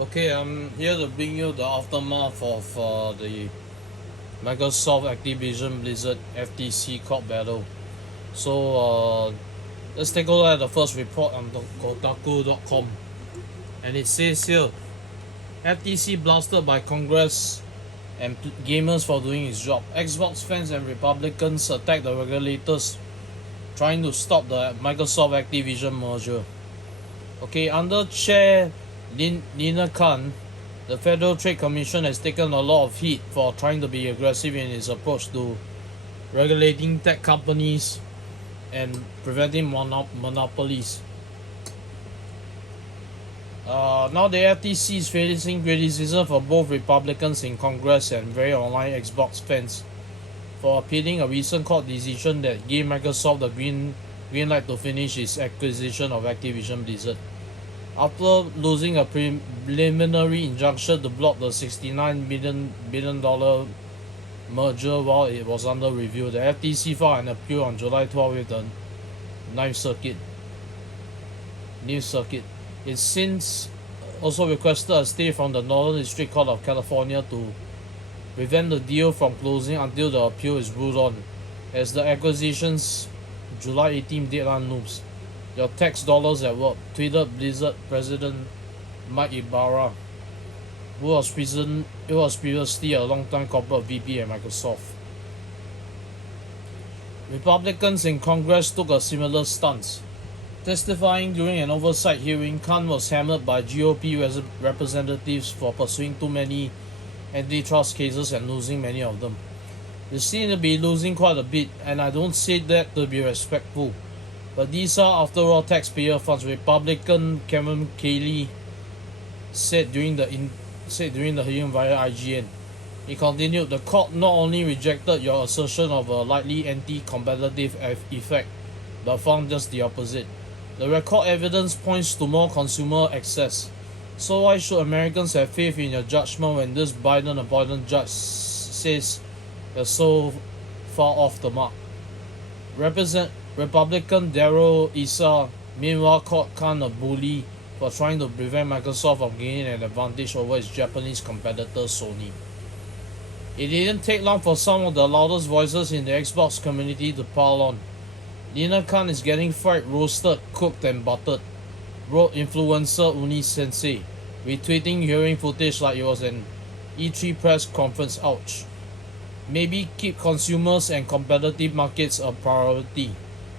Okay, I'm here to bring you the aftermath of the Microsoft Activision Blizzard FTC court battle. So let's take a look at the first report on Kotaku.com, and it says here, FTC blasted by Congress and gamers for doing its job. Xbox fans and Republicans attack the regulators trying to stop the Microsoft Activision merger. Okay, under Chair Lina Khan, the Federal Trade Commission has taken a lot of heat for trying to be aggressive in its approach to regulating tech companies and preventing monopolies. Now the FTC is facing criticism from both Republicans in Congress and very online Xbox fans for appealing a recent court decision that gave Microsoft the green light to finish its acquisition of Activision Blizzard. After losing a preliminary injunction to block the $69 billion merger while it was under review, the FTC filed an appeal on July 12 with the Ninth Circuit. It's since also requested a stay from the Northern District Court of California to prevent the deal from closing until the appeal is ruled on, as the acquisition's July 18 deadline looms. Your tax dollars at work, tweeted Blizzard President Mike Ibarra, who was previously a long-time corporate VP at Microsoft. Republicans in Congress took a similar stance. Testifying during an oversight hearing, Khan was hammered by GOP representatives for pursuing too many antitrust cases and losing many of them. They seem to be losing quite a bit, and I don't say that to be respectful. But these are, after all, taxpayer funds, Republican Kevin Cayley said during the hearing via IGN. He continued, the court not only rejected your assertion of a likely anti-competitive effect, but found just the opposite. The record evidence points to more consumer access. So why should Americans have faith in your judgment when this Biden-appointed judge says you're so far off the mark? Republican Darrell Issa, meanwhile, called Khan a bully for trying to prevent Microsoft from gaining an advantage over its Japanese competitor Sony. It didn't take long for some of the loudest voices in the Xbox community to pile on. Lina Khan is getting fried, roasted, cooked and buttered, wrote influencer Uni Sensei, retweeting hearing footage like it was an E3 press conference. Ouch. Maybe keep consumers and competitive markets a priority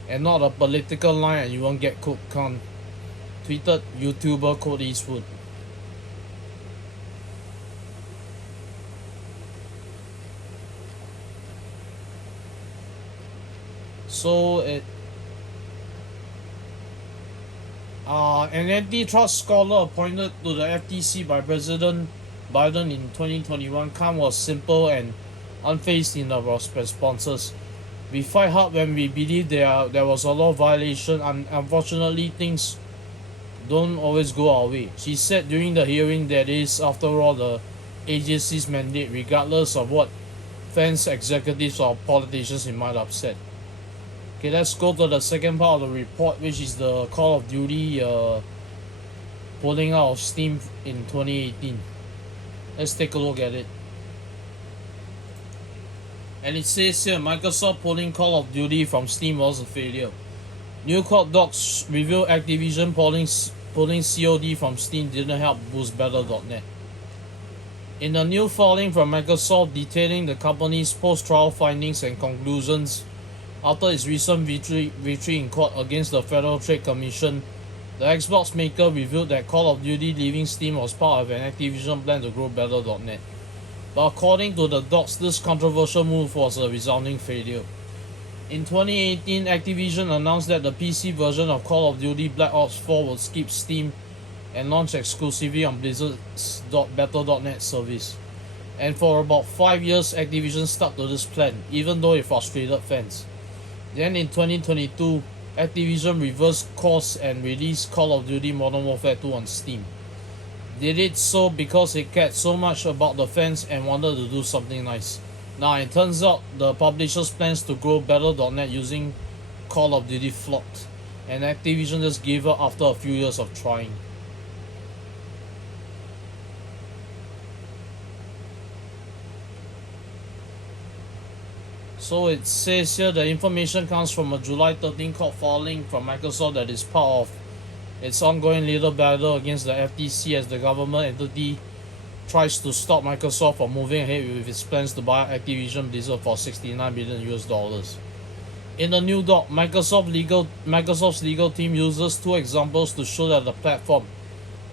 and not a political line and you won't get cooked, Khan, tweeted YouTuber Code Eastwood. An antitrust scholar appointed to the FTC by President Biden in 2021, Khan was simple and unfazed in the responses. We fight hard when we believe there was a law violation, and unfortunately things don't always go our way. She said during the hearing that is, after all, the agency's mandate, regardless of what fans, executives or politicians it might upset. Okay, let's go to the second part of the report, which is the Call of Duty pulling out of Steam in 2018. Let's take a look at it. And it says here, Microsoft pulling Call of Duty from Steam was a failure. New court docs reveal Activision pulling COD from Steam didn't help boost Battle.net. In a new filing from Microsoft detailing the company's post-trial findings and conclusions after its recent victory in court against the Federal Trade Commission, the Xbox maker revealed that Call of Duty leaving Steam was part of an Activision plan to grow Battle.net. But according to the docs, this controversial move was a resounding failure. In 2018, Activision announced that the PC version of Call of Duty Black Ops 4 would skip Steam and launch exclusively on Blizzard's Battle.net service. And for about 5 years, Activision stuck to this plan, even though it frustrated fans. Then in 2022, Activision reversed course and released Call of Duty Modern Warfare 2 on Steam. They did so because it cared so much about the fans and wanted to do something nice. Now it turns out the publisher's plans to grow Battle.net using Call of Duty flopped, and Activision just gave up after a few years of trying. So it says here the information comes from a July 13 court filing from Microsoft that is part of its ongoing legal battle against the FTC as the government entity tries to stop Microsoft from moving ahead with its plans to buy Activision Blizzard for $69 billion. In the new doc, Microsoft's legal team uses two examples to show that the platform,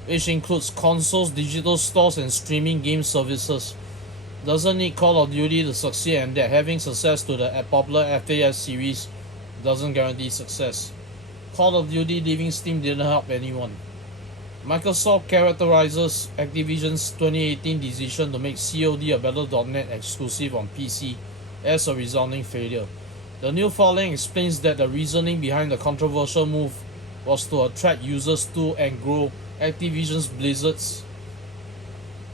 which includes consoles, digital stores, and streaming game services, doesn't need Call of Duty to succeed, and that having success to the popular FAS series doesn't guarantee success. Call of Duty leaving Steam didn't help anyone. Microsoft characterizes Activision's 2018 decision to make COD a Battle.net exclusive on PC as a resounding failure. The new filing explains that the reasoning behind the controversial move was to attract users to and grow Activision's Blizzard's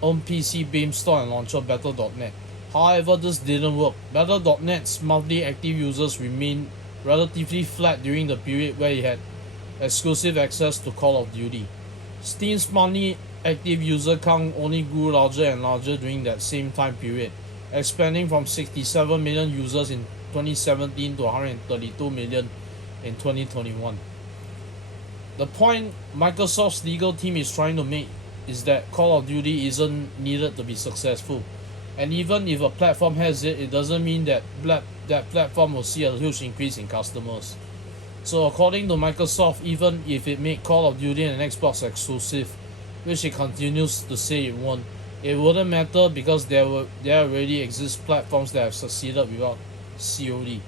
own PC BAME store and launcher Battle.net. However, this didn't work. Battle.net's monthly active users remained relatively flat during the period where it had exclusive access to Call of Duty. Steam's monthly active user count only grew larger and larger during that same time period, expanding from 67 million users in 2017 to 132 million in 2021. The point Microsoft's legal team is trying to make is that Call of Duty isn't needed to be successful, and even if a platform has it, it doesn't mean that that platform will see a huge increase in customers. So according to Microsoft, even if it made Call of Duty an Xbox exclusive, which it continues to say it won't, it wouldn't matter because there already exist platforms that have succeeded without COD.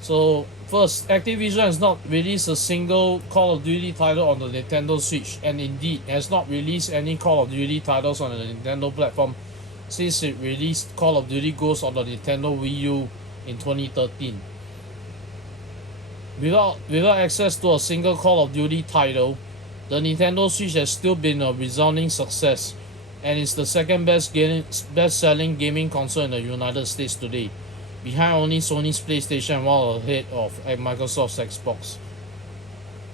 So first, Activision has not released a single Call of Duty title on the Nintendo Switch, and indeed has not released any Call of Duty titles on the Nintendo platform since it released Call of Duty Ghosts on the Nintendo Wii U in 2013. Without access to a single Call of Duty title, the Nintendo Switch has still been a resounding success and is the second best-selling gaming console in the United States today, behind only Sony's PlayStation, while ahead of Microsoft's Xbox.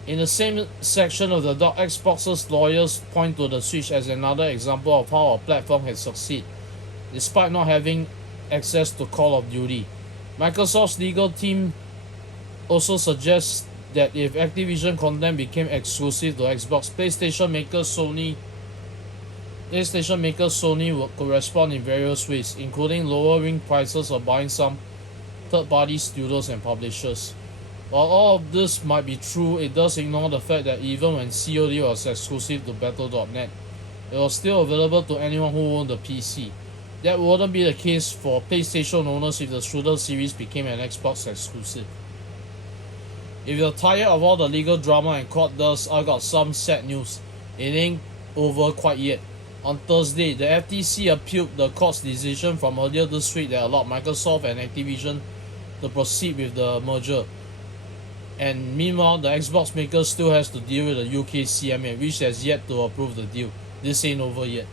In the same section of the doc, Xbox's lawyers point to the Switch as another example of how a platform can succeed, despite not having access to Call of Duty. Microsoft's legal team also suggests that if Activision content became exclusive to Xbox, PlayStation maker Sony could respond in various ways, including lowering prices or buying some third-party studios and publishers. While all of this might be true, it does ignore the fact that even when COD was exclusive to Battle.net, it was still available to anyone who owned a PC. That wouldn't be the case for PlayStation owners if the shooter series became an Xbox exclusive. If you're tired of all the legal drama and court dust, I got some sad news. It ain't over quite yet. On Thursday, the FTC appealed the court's decision from earlier this week that allowed Microsoft and Activision to proceed with the merger. And meanwhile, the Xbox maker still has to deal with the UK CMA, which has yet to approve the deal. This ain't over yet.